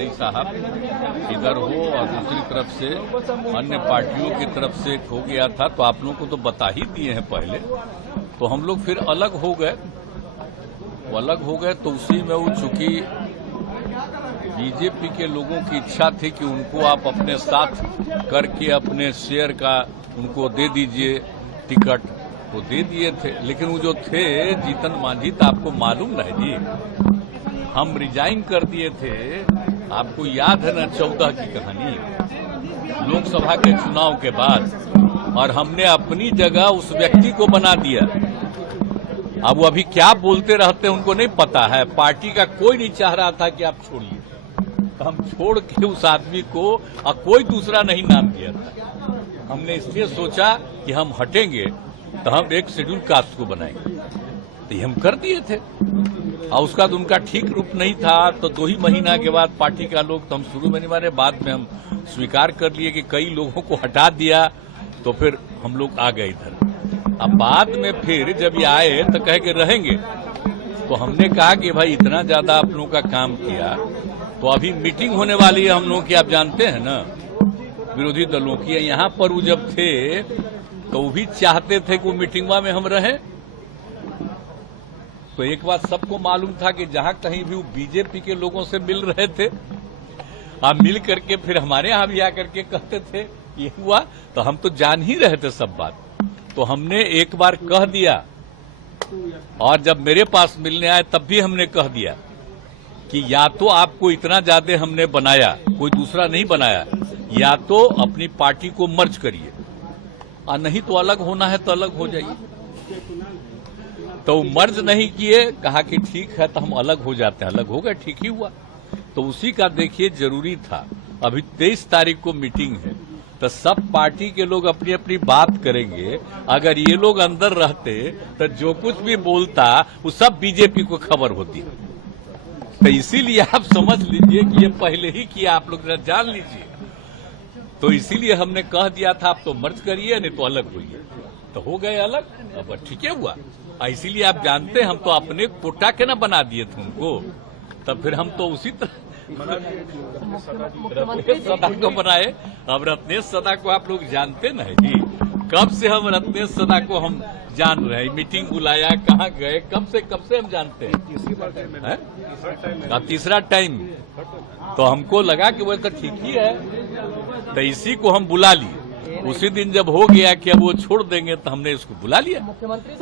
नहीं साहब, इधर हो और दूसरी तरफ से अन्य पार्टियों की तरफ से हो गया था, तो आप लोगों को तो बता ही दिए हैं पहले। तो हम लोग फिर अलग हो गए, तो उसी में वो चूंकि बीजेपी के लोगों की इच्छा थी कि उनको आप अपने साथ करके अपने शेयर का उनको दे दीजिए टिकट, तो दे दिए थे। लेकिन वो जो थे जीतन मांझी, तो आपको मालूम नहीं जी, हम रिजाइन कर दिए थे। आपको याद है ना 14 की कहानी, लोकसभा के चुनाव के बाद, और हमने अपनी जगह उस व्यक्ति को बना दिया। अब वो अभी क्या बोलते रहते हैं उनको नहीं पता है। पार्टी का कोई नहीं चाह रहा था कि आप छोड़िए, तो हम छोड़ के उस आदमी को और कोई दूसरा नहीं नाम दिया था। हमने इसलिए सोचा कि हम हटेंगे तो हम एक शेड्यूल कास्ट को बनाएंगे, तो ये हम कर दिए थे। और उसका तो उनका ठीक रूप नहीं था, तो 2 ही महीना के बाद पार्टी का लोग, तो हम शुरू में नहीं माने, बाद में हम स्वीकार कर लिए कि कई लोगों को हटा दिया, तो फिर हम लोग आ गए इधर। अब बाद में फिर जब ये आए तो कहे कि रहेंगे, तो हमने कहा कि भाई इतना ज्यादा आप लोगों का काम किया, तो अभी मीटिंग होने वाली है हम लोगों की, आप जानते हैं ना, विरोधी दलों की। यहाँ पर वो जब थे तो वो भी चाहते थे कि वो मीटिंगवा में हम रहें। तो एक बात सबको मालूम था कि जहां कहीं भी वो बीजेपी के लोगों से मिल रहे थे, आप मिल करके फिर हमारे यहां भी आकर के कहते थे ये हुआ, तो हम तो जान ही रहे थे सब बात। तो हमने एक बार कह दिया, और जब मेरे पास मिलने आए तब भी हमने कह दिया कि या तो आपको इतना ज्यादा हमने बनाया, कोई दूसरा नहीं बनाया, या तो अपनी पार्टी को मर्ज करिए, और नहीं तो अलग होना है तो अलग हो जाइए। तो मर्ज नहीं किए, कहा कि ठीक है तो हम अलग हो जाते हैं, अलग हो गए, ठीक ही हुआ। तो उसी का देखिए जरूरी था। अभी 23 तारीख को मीटिंग है, तो सब पार्टी के लोग अपनी अपनी बात करेंगे। अगर ये लोग अंदर रहते तो जो कुछ भी बोलता वो सब बीजेपी को खबर होती। तो इसीलिए आप समझ लीजिए कि ये पहले ही किया, आप लोग जान लीजिए। तो इसीलिए हमने कह दिया था आप तो मर्ज करिए, नहीं तो अलग होइए, तो हो गए अलग। अब ठीक है हुआ। इसीलिए आप जानते हैं हम तो अपने कोटा के ना बना दिए थे उनको, तब फिर हम तो उसी तरह रत्नेश सदा को बनाए। अब रत्नेश सदा को आप लोग जानते ना है जी, कब से हम रत्नेश सदा को हम जान रहे हैं। मीटिंग बुलाया, कहाँ गए, कब से हम जानते हैं। अब तीसरा टाइम, तो हमको लगा कि वो तो ठीक ही है, तो इसी को हम बुला लिए। उसी दिन जब हो गया कि अब वो छोड़ देंगे, तो हमने इसको बुला लिया। मुख्यमंत्री